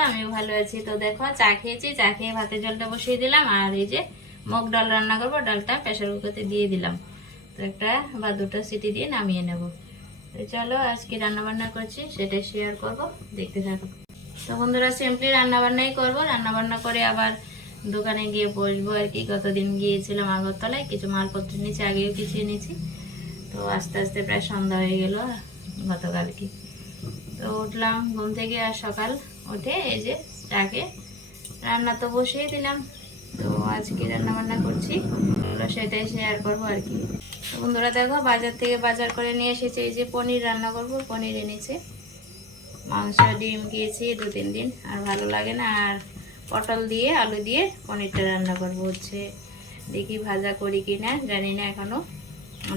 করেছি তো দেখো, চা খেয়েছি, চা খেয়ে ভাতের জলটা বসিয়ে দিলাম, আর এই যে মুগ ডাল রান্না করব, ডালটা প্রেশার কুকারতে দিয়ে দিলাম। তো একটা বা দুটো সিটি দিয়ে নামিয়ে নেব। চলো আজকে রান্না বান্না করছি সেটাই শেয়ার করব, দেখতে থাকো। তো বন্ধুরা সিম্পলি রান্না বান্নাই করব। রান্না বান্না করে আবার দোকানে গিয়ে বসবো আর কি। গতদিন গিয়েছিলাম আগরতলায়, কিছু মালপত্র নিচে আগেও কিছু এনেছি। তো আস্তে আস্তে প্রায় সন্ধ্যা হয়ে গেল গতকালকে। তো উঠলাম ঘুম থেকে আর সকাল উঠে এই যে চাকে রান্না তো বসিয়ে দিলাম। তো আজকে রান্না বান্না করছি। ওগুলো সেটাই শেয়ার করব আর কি। বন্ধুরা দেখো, বাজার থেকে বাজার করে নিয়ে এসেছে। এই যে পনির রান্না করব, পনির এনেছে। মাংস, ডিম খেয়েছি দু, তিন দিন। আর ভালো লাগে না, আর পটল দিয়ে, আলু দিয়ে পনিরটা রান্না করব হচ্ছে। দেখি ভাজা করি কি না জানি না এখনও।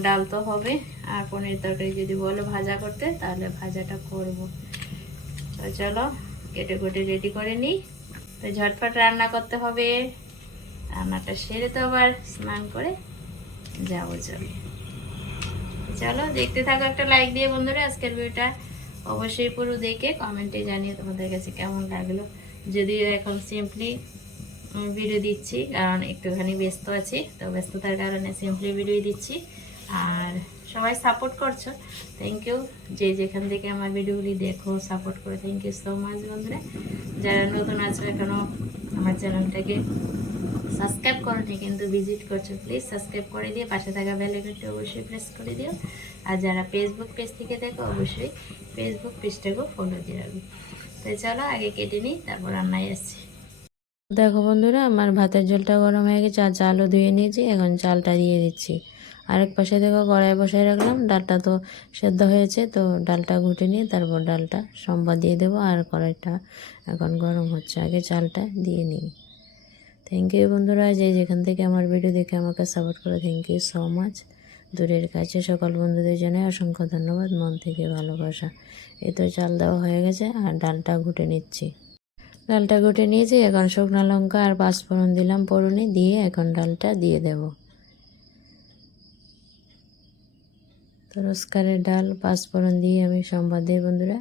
ডাল তো হবে। আর পনির তরকারি যদি বলো ভাজা করতে, তাহলে ভাজাটা করব। তো চলো কেটে কেটে রেডি করে নিই। তো ঝটপট রান্না করতে হবে। রান্নাটা সেরে তো আবার স্নান করে যাব চলে। চলো, দেখতে থাকো একটা লাইক দিয়ে বন্ধুরা। আজকের ভিডিওটা অবশ্যই পুরো দেখে কমেন্টে জানিয়ে তোমাদের কাছে কেমন লাগল। যদিও এখন সিম্পলি ভিডিও দিচ্ছি, কারণ একটুখানি ব্যস্ত আছি, তো ব্যস্ততার কারণে সিম্পলি ভিডিও দিচ্ছি। আর সবাই সাপোর্ট করছ। থ্যাংক ইউ যে যেখান থেকে আমার ভিডিওগুলি দেখো সাপোর্ট করে থ্যাংক ইউ সো মাচ বন্ধুরা। যারা নতুন আছো এখনও আমার চ্যানেলটাকে সাবস্ক্রাইব করোনি কিন্তু ভিজিট করছ প্লিজ সাবস্ক্রাইব করে দিয়ে পাশে থাকা বেল আইকনটি অবশ্যই প্রেস করে দিও। আর যারা ফেসবুক পেজ থেকে দেখো, অবশ্যই ফেসবুক পেজটাকেও ফলো দিয়ে রাখবে। তো চলো আগে কেটে নিই, তারপর রান্নায় আসছি। দেখো বন্ধুরা, আমার ভাতের জলটা গরম হয়ে গেছে, আর চালও ধুয়ে নিয়েছি, এখন চালটা দিয়ে দিচ্ছি। আরেক পাশে দেখো কড়াই বসাই রাখলাম। ডালটা তো সেদ্ধ হয়েছে, তো ডালটা ঘুটে নিয়ে তারপর ডালটা সম্বাদ দিয়ে দেবো আর কড়াইটা এখন গরম হচ্ছে। আগে চালটা দিয়ে নিই। থ্যাংক ইউ বন্ধুরা, যে যেখান থেকে আমার ভিডিও দেখে আমাকে সাপোর্ট করে থ্যাংক ইউ সো মাচ দূরের কাছে সকল বন্ধুদের জানাই অসংখ্য ধন্যবাদ, মন থেকে ভালোবাসা। এই তো চাল দেওয়া হয়ে গেছে আর ডালটা ঘুটে নিচ্ছি। ডালটা ঘুটে নিয়েছি, এখন শুকনো লঙ্কা আর পাঁচফোড়ন দিলাম পড়ুনি দিয়ে এখন ডালটা দিয়ে দেব। তো রোজকারের ডাল, পাঁচফোড়ন দিয়ে আমি সম্বাদ দিই বন্ধুরা।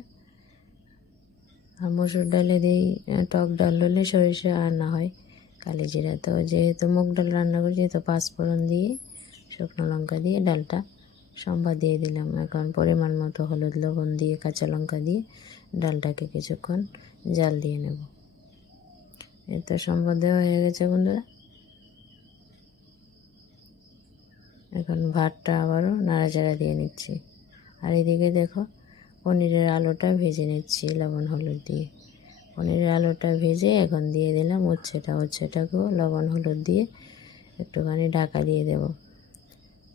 আর মসুর ডালে দিই টক ডাল হলে সরিষা আর না হয় কালি জিরা তো যেহেতু মুগ ডাল রান্না করছি তো পাঁচফোড়ন দিয়ে শুকনো লঙ্কা দিয়ে ডালটা সম্বাদ দিয়ে দিলাম। এখন পরিমাণ মতো হলুদ লবণ দিয়ে, কাঁচা লঙ্কা দিয়ে ডালটাকে কিছুক্ষণ জাল দিয়ে নেব। এ তো সম্বাদ দেওয়া হয়ে গেছে বন্ধুরা। এখন ভাতটা আবারও নাড়াচাড়া দিয়ে নিচ্ছি। আর এদিকে দেখো, পনিরের আলুটা ভেজে নিচ্ছি লবণ, হলুদ দিয়ে। পনিরের আলুটা ভেজে এখন দিয়ে দিলাম উচ্ছেটা। উচ্ছেটাকেও লবণ, হলুদ দিয়ে একটুখানি ঢাকা দিয়ে দেব।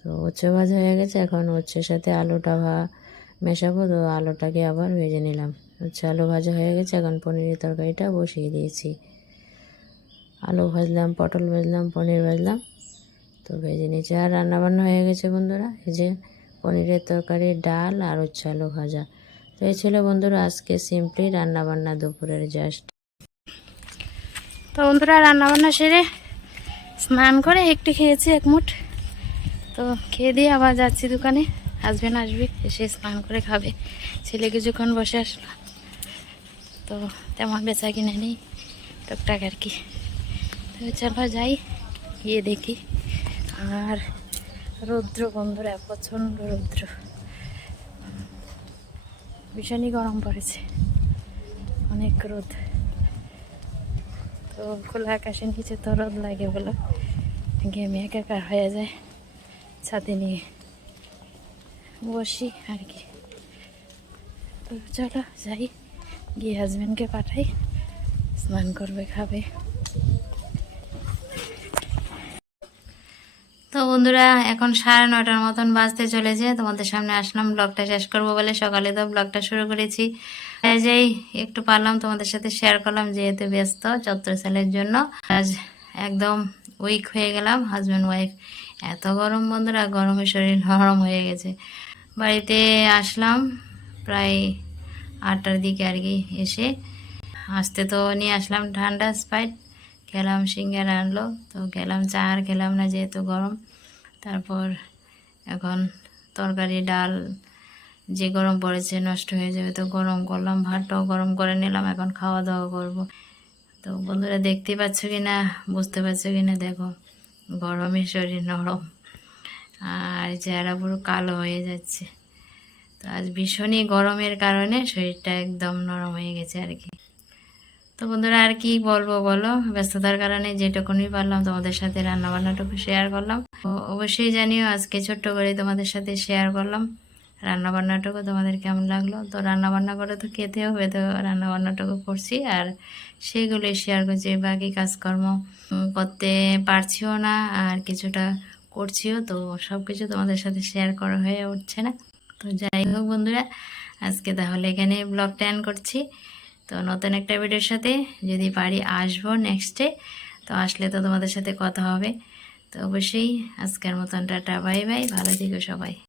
তো উচ্ছে ভাজা হয়ে গেছে, এখন উচ্ছের সাথে আলুটা ভা, মেশাবো। তো আলুটাকে আবার ভেজে নিলাম। উচ্ছে আলু ভাজা হয়ে গেছে, এখন পনিরের তরকারিটা বসিয়ে দিয়েছি। আলু ভাজলাম, পটল ভাজলাম, পনির ভাজলাম। তো ভেজে নিয়েছি। আর রান্নাবান্না হয়ে গেছে বন্ধুরা, এই যে পনিরের তরকারি, ডাল আর হচ্ছে আলু ভাজা। তো এই ছিল বন্ধুরা আজকে সিম্পলি রান্নাবান্না দুপুরের জাস্ট। তো বন্ধুরা রান্নাবান্না সেরে স্নান করে একটু খেয়েছি এক মুঠ। তো খেয়ে দিয়ে আবার যাচ্ছি দোকানে হাজবেন্ড আসবে, এসে স্নান করে খাবে। ছেলে কিছুক্ষণ বসে আসলো। তো তেমন বেচা কিনে নেই, টুকটাক আর কি। তো চলো যাই, গিয়ে দেখি। আর রৌদ্র বন্ধুরা, প্রচণ্ড রৌদ্র। ভীষণই গরম পড়েছে। অনেক রোদ। তো খোলা আকাশের নিচে তো রোদ লাগে বলো। ঘেমে একাকার হয়ে যায় ছাদে নিয়ে। বসি আর কি। তো চলো যাই, গিয়ে হাজব্যান্ডকে পাঠাই, স্নান করবে, খাবে। তো বন্ধুরা, এখন সাড়ে নটার মতন বাজতে চলেছে। তোমাদের সামনে আসলাম, ব্লগটা শেষ করব বলে। সকালে তো ব্লগটা শুরু করেছি। যেই একটু পারলাম তোমাদের সাথে শেয়ার করলাম, যেহেতু ব্যস্ত চত্র সেলের জন্য। আজ একদম উইক হয়ে গেলাম হাজব্যান্ড ওয়াইফ এত গরম বন্ধুরা, গরমে শরীর নরম হয়ে গেছে। বাড়িতে আসলাম প্রায় আটটার দিকে আর কি এসে। আসতে তো নিয়ে আসলাম ঠান্ডা স্পাইট খেলাম সিঙ্গারা আনলো। তো খেলাম চা আর খেলাম না যেহেতু গরম। তারপর এখন তরকারি, ডাল যে গরম পড়েছে নষ্ট হয়ে যাবে। তো গরম করলাম, ভাতটাও গরম করে নিলাম, এখন খাওয়া দাওয়া করব। তো বন্ধুরা দেখতে পাচ্ছ কি না বুঝতে পারছ কি না দেখো, গরমে শরীর নরম আর চেহারা পুরো কালো হয়ে যাচ্ছে। তো আজ ভীষণই গরমের কারণে শরীরটা একদম নরম হয়ে গেছে আর কি। তো বন্ধুরা, আর কি বলব বলো? ব্যস্ততার কারণে যেটুকুনি পারলাম তোমাদের সাথে রান্নাবান্নাটুকু শেয়ার করলাম। অবশ্যই জানিও, আজকে ছোট্ট করে তোমাদের সাথে শেয়ার করলাম। রান্নাবান্নাটুকু তোমাদের কেমন লাগল? তো রান্নাবান্না করে তো খেতে হবে, তো রান্নাবান্নাটুকু করছি। আর সেগুলোই শেয়ার করছি, বাকি কাজকর্ম করতে পারছিও না, আর কিছুটা করছিও, তো সব কিছু তোমাদের সাথে শেয়ার করা হয়ে উঠছে না। তো যাই হোক বন্ধুরা, আজকে তাহলে এখানে ব্লগটা এন্ড করছি। তো নতুন একটা ভিডিওর সাথে যদি পারি আসব নেক্সটে তো আসলে তো তোমাদের সাথে কথা হবে। তো অবশ্যই আজকের মতন টাটা বাই বাই ভালো থেকো সবাই।